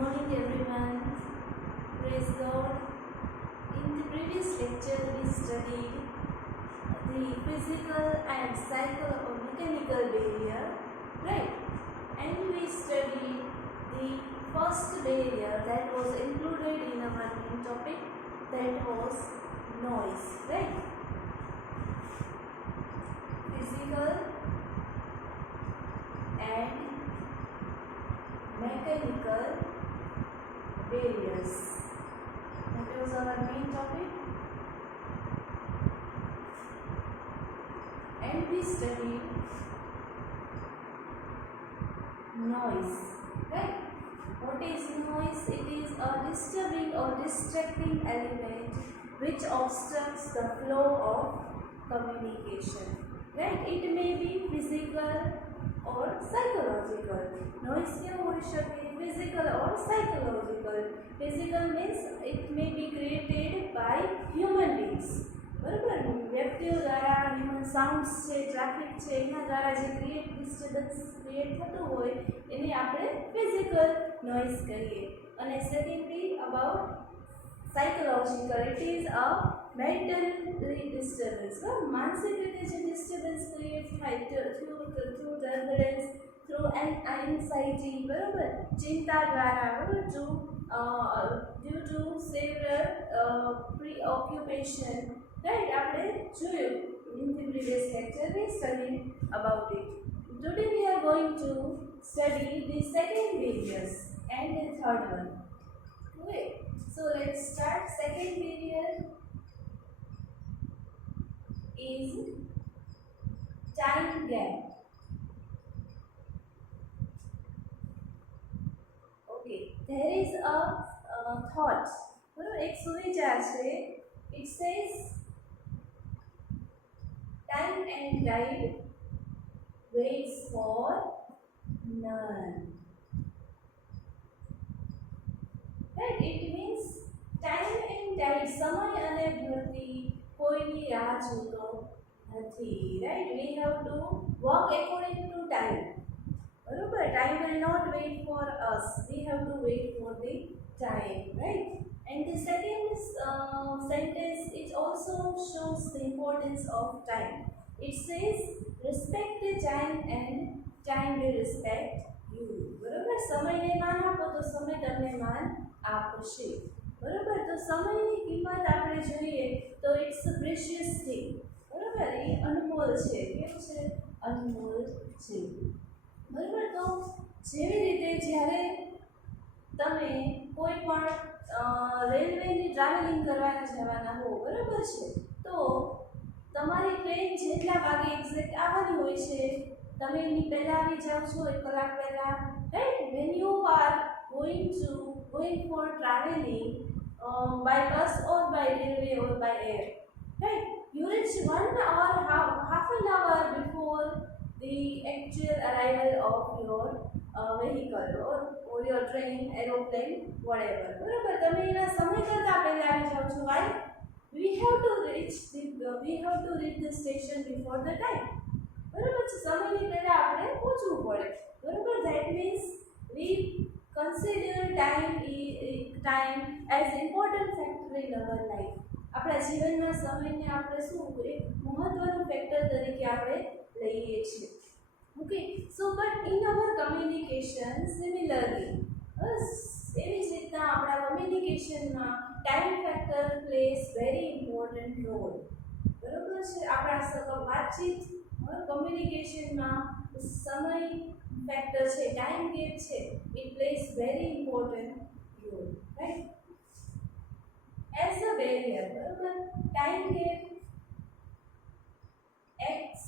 morning everyone. Praise God. In the previous lecture we studied the physical and mechanical barrier, right? And we studied the first barrier that was included in our main topic, that was noise, right? Physical and mechanical barriers. That was our main topic. And we studied noise, right? What is noise? It is a disturbing or distracting element which obstructs the flow of communication, right? It may be physical or psychological. Noise क्या हो सके? Physical or psychological. Physical means it may be created by human beings. बराबर, व्यक्तियों द्वारा human sounds છે, ટ્રાફિક છે, એના દ્વારા જે ડિસ્ટર્બન્સ ક્રિએટ થતું હોય એને આપણે ફિઝિકલ નોઇઝ કહીએ. અને secondly about psychological, it is a mentally disturbance. માનસિક રીતે જે ડિસ્ટર્બન્સ ક્રિએટ થાય થ્રુ ટર્બ્યુલન્સ, થ્રુ એન્ઝાઇટી, બરાબર, ચિંતા દ્વારા, બરાબર, due to several preoccupation, right? આપણે જોયું in the previous lecture we studied about it. Today we are going to study the second barriers and the third one. Okay, so let's start. Second barrier is time gap. Okay, there is a thought, એક સુવિચાર છે. It says time and tide waits for none. Right? It means time and tide, समय અને ગતિ કોઈની રાહ જોતો નથી. Right? We have to walk according to time. બરોબર, time will not wait for us. We have to wait for the time, right? And the second sentence, it also shows the importance of time. It says respect the time and time will respect you. બરોબર, સમયને માન આપો તો સમય તમને માન આપશે. બરોબર, તો સમયની કિંમત આપણે જોઈએ તો ઇટ્સ અ પ્રેશિયસ થિંગ. બરોબર, એ અનમોલ છે. કેવું છે? અનમોલ છે. બરાબર, તો જેવી રીતે જ્યારે તમે કોઈ પણ રેલવેની ટ્રાવેલિંગ કરવા જવાના હો, બરાબર છે, તો તમારી ટ્રેન જેટલા વાગે એક્ઝેક્ટ આવવાની હોય છે તમે એની પહેલાં આવી જાઓ છો, 1 કલાક પહેલાં, right? When you are going for traveling by bus or by railway or by air, right? You reach 1 hour, half an hour before the actual arrival of your vehicle or your train, aeroplane, whatever. બરાબર, તમે એના સમય કરતાં પહેલા આવી જાઓ છો. Why? We have to reach the station before the time. બરાબર છે, સમયની પહેલા આપણે પહોંચવું પડે. બરાબર, that means we consider time as important factor in our life. આપણા જીવનમાં સમયને આપણે શું એક મહત્વનું ફેક્ટર તરીકે આપણે લઈએ છીએ. Okay, so but in our communication similarly, એવી જ રીતના આપણા કમ્યુનિકેશનમાં time factor place very important role. બરાબર છે, આપણા વાતચીત કમ્યુનિકેશનમાં સમય ફેક્ટર છે, ટાઈમ ગેપ છે, it place very important role, right? As a barrier, બરાબર, time gap acts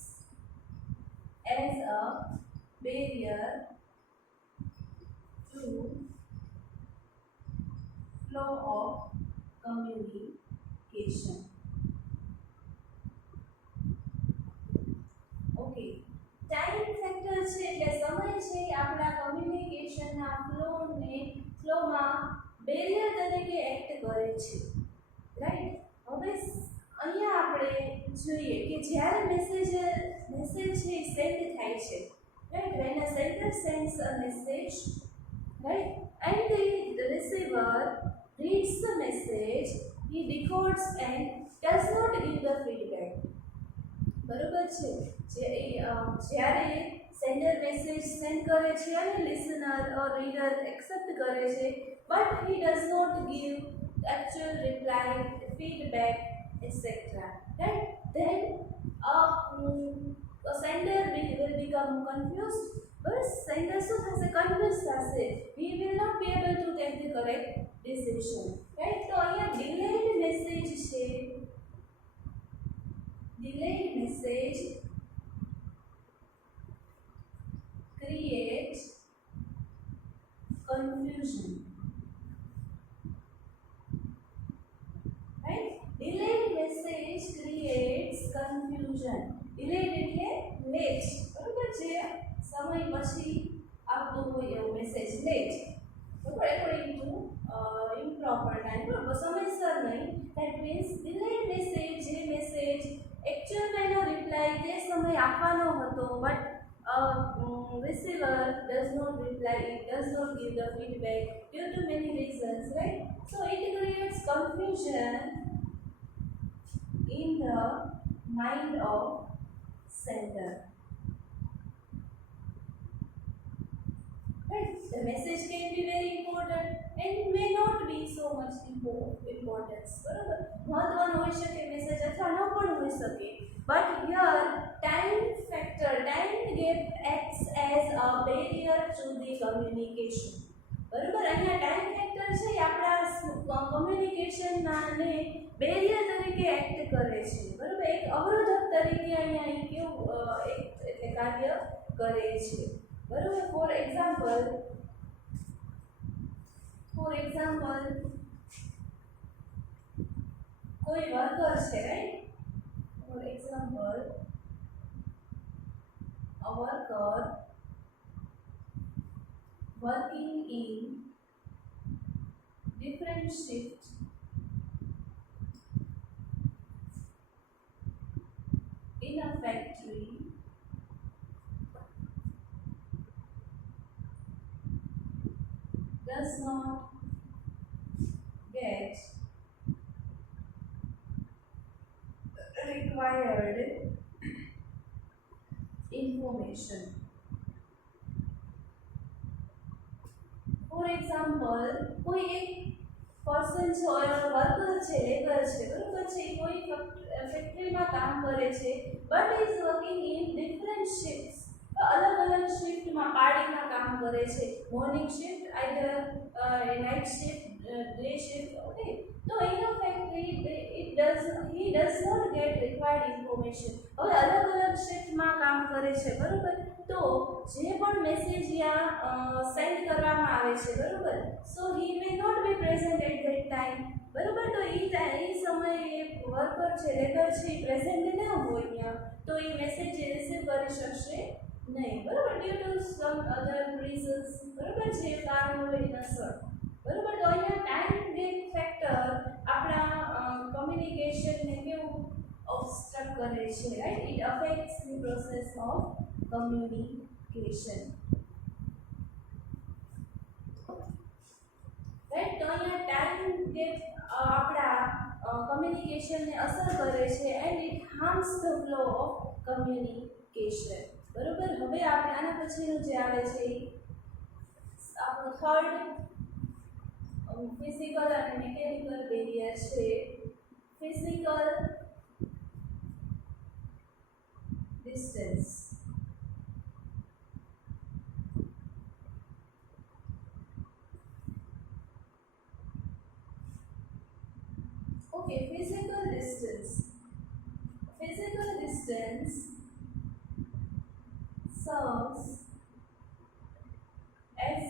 as a barrier to flow of communication. Okay, time factor છે એટલે સમય છે આપણા કમ્યુનિકેશનના ફ્લોમાં બેરિયર તરીકે એક્ટ કરે છે, રાઈટ? હવે અહીંયા આપણે જોઈએ કે જ્યારે મેસેજ છે સેન્ડ થાય છે, right? When a sender sends a message, right? And the receiver reads the message, he decodes and does not give the feedback. બરોબર છે જ્યારે સેન્ડર મેસેજ સેન્ડ કરે છે અને લિસનર ઓર રીડર એક્સેપ્ટ કરે છે but he does not give actual reply, feedback, etc. Right? Then a sender will become confused. But sender શું થશે કન્ફ્યુઝ થશે, he will not be able to take the correct decision. Right? તો અહીંયા delayed message છે, delayed message creates confusion. Right? Delayed message creates confusion. Delayed એટલે late. બરોબર છે, સમય પછી આવતો હોય એવો મેસેજ લેટ. બરોબર, according to improper time. બરોબર, સમયસર નહીં. That means delayed message જે મેસેજ એકચ્યુઅલમાં એનો રિપ્લાય તે સમય આપવાનો હતો but receiver does not reply, it does not give the feedback due to many reasons, right? So it creates confusion in the mind of sender. Right? The message can be very important and may not be so much importance. બરાબર, મહત્વનો હોઈ શકે મેસેજ અથવા ન પણ હોઈ શકે. But here time factor, time gap acts as a barrier to the communication. બરાબર, અહીંયા time factor છે એ આપણા કમ્યુનિકેશનને બેરિયર તરીકે એક્ટ કરે છે. બરાબર, એક અવરોધક તરીકે અહીંયા એ કેવું એટલે કાર્ય કરે છે. બરાબર, ફોર એક્ઝામ્પલ કોઈ વર્કર છે, right? For example a worker working in different shift in a factory does not get required information. For example, કોઈ એક પર્સન છે, વર્કર છે, લેબર છે, બરોબર છે, કોઈ ફેક્ટરીમાં કામ કરે છે but is working in different shifts. अलग अलग शिफ्ट में पाड़ी में काम करे छे, morning shift, either night shift, day shift. Okay, तो in a factory he does not get required information. હવે अलग अलग शिफ्ट में काम करे छे, बरोबर, तो जे पण મેસેજ या સેન્ડ કરવામાં આવે છે, બરોબર, so he may not be present at that time. બરોબર, તો એ સમયે વર્કર છે, લેબર છે, પ્રેઝન્ટ ન હોય તો એ મેસેજ રિસીવ કરી શકશે નહીં. બરોબર, due to some other reasons. બરોબર છે, કારણોસર. બરોબર, તો અહીંયા ટાઈમ ગેપ ફેક્ટર આપણા કમ્યુનિકેશનને કેવું ઓબસ્ટ્રક્ટ કરે છે, right? It affects the process of communication. Right, તો અહીંયા ટાઈમ ગેપ આપણા કમ્યુનિકેશનને અસર કરે છે and it harms the flow of communication. બરોબર, હવે આપણે આના પછીનું જે આવે છે આપણું થર્ડ ફિઝિકલ અને મિકેનિકલ બેરિયર છે. Physical distance. Okay, physical distance serves as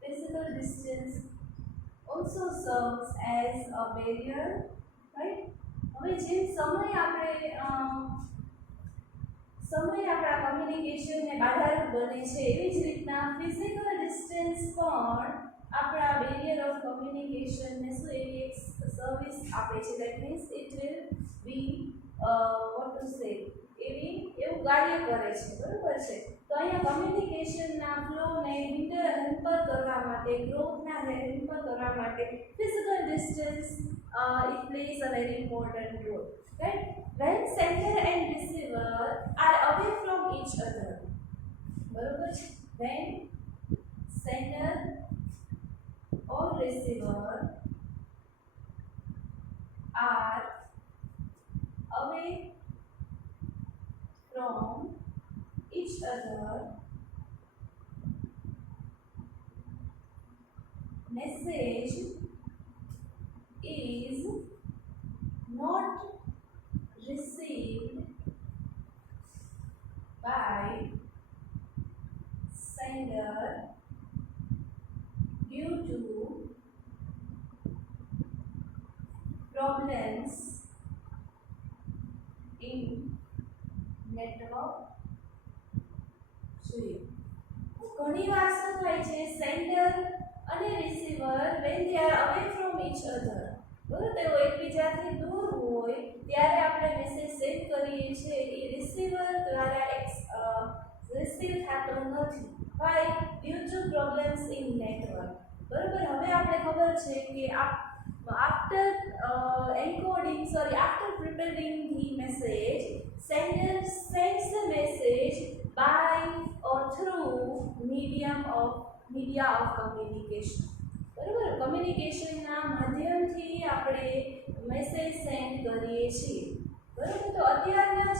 physical distance also serves as a barrier, right? હવે જે સમય આપણા કમ્યુનિકેશનને બાધારૂપ બને છે એવી જ રીતના ફિઝિકલ ડિસ્ટન્સ પણ આપણા બેરિયર ઓફ કમ્યુનિકેશનને શું એવી એક સર્વિસ આપે છે. That means it will B what to say એવું કાર્ય કરે છે. બરોબર છે, તો તો અહીંયા કમ્યુનિકેશનના ફ્લોને હેમ્પર કરવા માટે, ગ્રોથના હેમ્પર કરવા માટે physical distance it plays a very important role, right? When sender and receiver are away from each other, બરોબર છે, when sender or receiver are away from each other, message is not received by sender due to problems in network. જોઈએ ઘણી વાર શું થાય છે, સેન્ડર અને receiver when they are away from each other, બરોબર, તેઓ એકબીજાથી દૂર હોય ત્યારે આપણે મેસેજ સેન્ડ કરીએ છીએ એ રિસીવર દ્વારા રિસીવ થતો નથી. Why? Due to problems in network. બરોબર, હવે આપણે ખબર છે કે after preparing the message, sender sends the message by or through media of communication. બરોબર, કમ્યુનિકેશનના માધ્યમથી આપણે મેસેજ સેન્ડ કરીએ છીએ. બરોબર, તો અત્યારના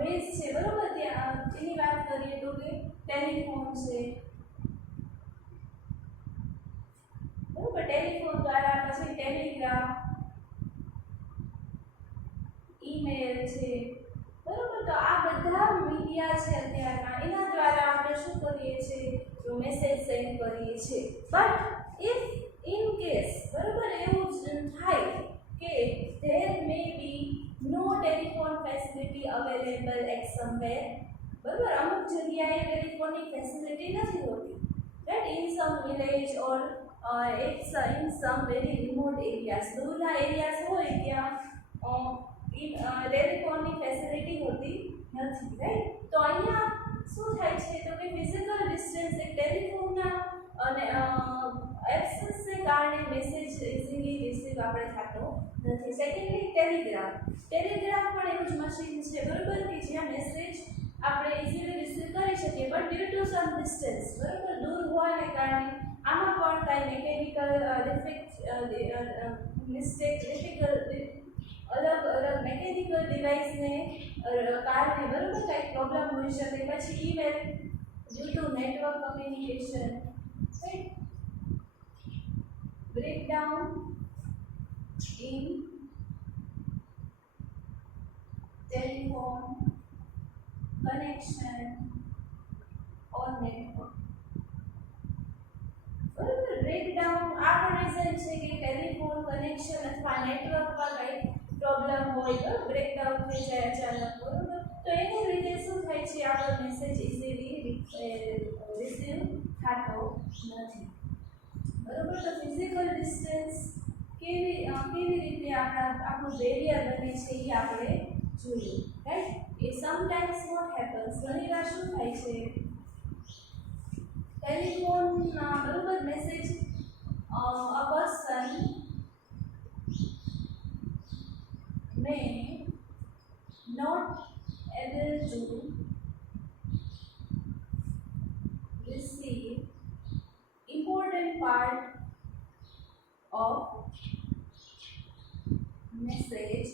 વેઝ છે, બરોબર, ત્યાં એની વાત કરીએ તો કે ટેલિફોન છે, બરોબર, ટેલિફોન દ્વારા, પછી ટેલિગ્રાફ, ઈમેલ છે, બરોબર, તો આ બધા મીડિયા છે અત્યારના, એના દ્વારા આપણે શું કરીએ છીએ, તો મેસેજ સેન્ડ કરીએ છીએ. બટ ઇફ ઇન કેસ, બરોબર, એવું જ થાય કે there may be no telephone facility available at somewhere, બરોબર, અમુક જગ્યાએ ટેલિફોનની ફેસિલિટી નથી હોતી, right? In some village or it's in some very remote areas, દૂરના એરિયાસ હોય ત્યાં ટેલિફોનની ફેસિલિટી હોતી નથી, રાઈટ? તો અહીંયા શું થાય છે તો કે ફિઝિકલ ડિસ્ટન્સ એક ટેલિફોનના અને એબ્સન્સને કારણે મેસેજ ઇઝીલી રિસીવ આપણે થતો નથી. સેકન્ડલી ટેલિગ્રાફ પણ એવું જ મશીન છે, બરોબર, કે જ્યાં મેસેજ આપણે ઇઝીલી રિસીવ કરી શકીએ, but due to some distance, બરોબર, દૂર હોવાને કારણે આમાં પણ કાંઈ મેકેનિકલ અલગ મેકેનિકલ ડિવાઇસને કારણે, બરોબર, કંઈક પ્રોબ્લેમ હોઈ શકે. પછી email due to network communication, right, breakdown in telephone connection or network, બરોબર, બ્રેકડાઉન આ પણ રીઝન છે કે ટેલિફોન કનેક્શન અથવા નેટવર્કમાં કંઈક પ્રોબ્લેમ હોય, તો બ્રેકડાઉન થઈ જાય અચાનક, બરોબર, તો એને લીધે શું થાય છે, આપણો મેસેજ ઇઝીલી રિસીવ થતો નથી, બરોબર. તો ફિઝિકલ ડિસ્ટન્સ કેવી રીતે આપણું બેરિયર બને છે એ આપણે જોઈએ, રાઈટ? એ સમટાઈમ્સ વોટ હેપન્સ, ઘણીવાર શું થાય છે, ટેલિફોનમાં, બરોબર, message a person may not able to receive important part of message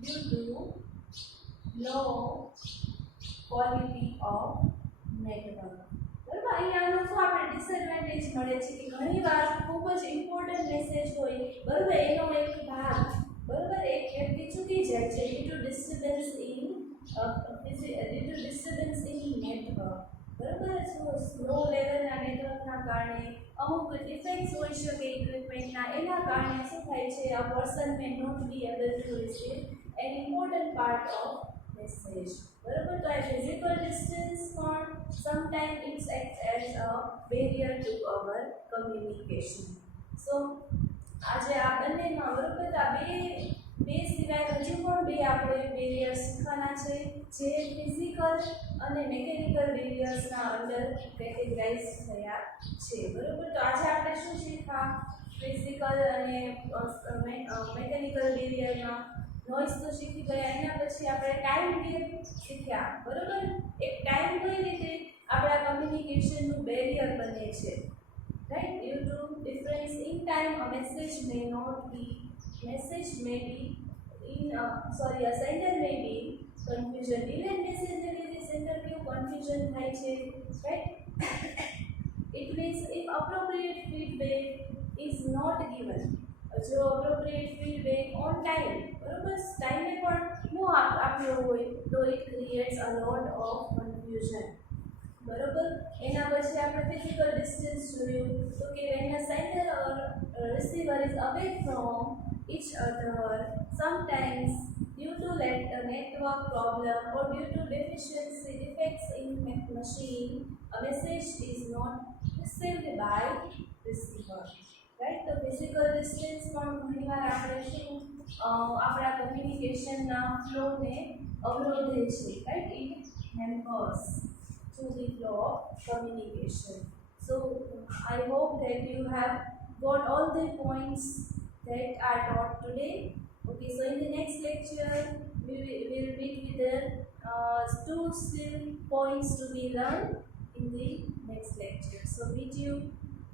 due to low quality of network. બરાબર, અહીંયાનો શું આપણે ડિસએડવાન્ટેજ મળે છે કે ઘણીવાર ખૂબ જ ઇમ્પોર્ટન્ટ મેસેજ હોય, બરાબર, એનો એક ભાગ, બરાબર, એક વ્યક્તિ ચૂકી જાય છે due to disturbance in network, બરાબર, સ્લો લેવલના નેટવર્કના કારણે અમુક ડિફેક્ટ્સ હોઈ શકે ઇક્વિપમેન્ટના, એના કારણે શું થાય છે, આ person may not be able to receive an important part of message, બરાબર. તો આ ફિઝિકલ ડિસ્ટન્સ પણ sometime its act as a barrier to our communication. So આજે આ બંનેમાં, બરાબર, આ બે આપણે બેરિયર શીખવાના છે જે ફિઝિકલ અને મિકેનિકલ બેરિયર્સના અંડર કેટેગરાઇઝ થયા છે. બરોબર, તો આજે આપણે શું શીખ્યા? ફિઝિકલ અને મિકેનિકલ બેરિયરમાં નોઈઝ તો શીખી ગયા. એના પછી આપણે ટાઈમ ગેપ શીખ્યા. બરોબર, એક ટાઈમ કઈ રીતે આપણા કમ્યુનિકેશનનું બેરિયર બને છે. Right, due to difference in time, a message may be a sender may be confusion. Delayed message ને લીધે sender કેવું confusion થાય છે, right? It means if appropriate feedback is not given, જો appropriate feedback on time, બરોબર, ટાઈમે પણ ન આપ્યો હોય તો it creates a lot of confusion. બરોબર, એના પછી આપણે ફિઝિકલ ડિસ્ટન્સ જોયું તો કે when a sender or receiver is away from each other, sometimes due to network problem or due to deficiency defects in machine, a message is not received by receiver. Right, તો physical distance પણ ઘણીવાર આપણે શું આપણા કમ્યુનિકેશનના ફ્લોને અવરોધે છે. Right, it hampers to the flow of communication. So I hope that you have got all the points that are taught today. Okay, so in the next lecture we will meet with the two still points to be learned in the next lecture. So meet you,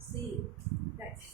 see you. Thanks.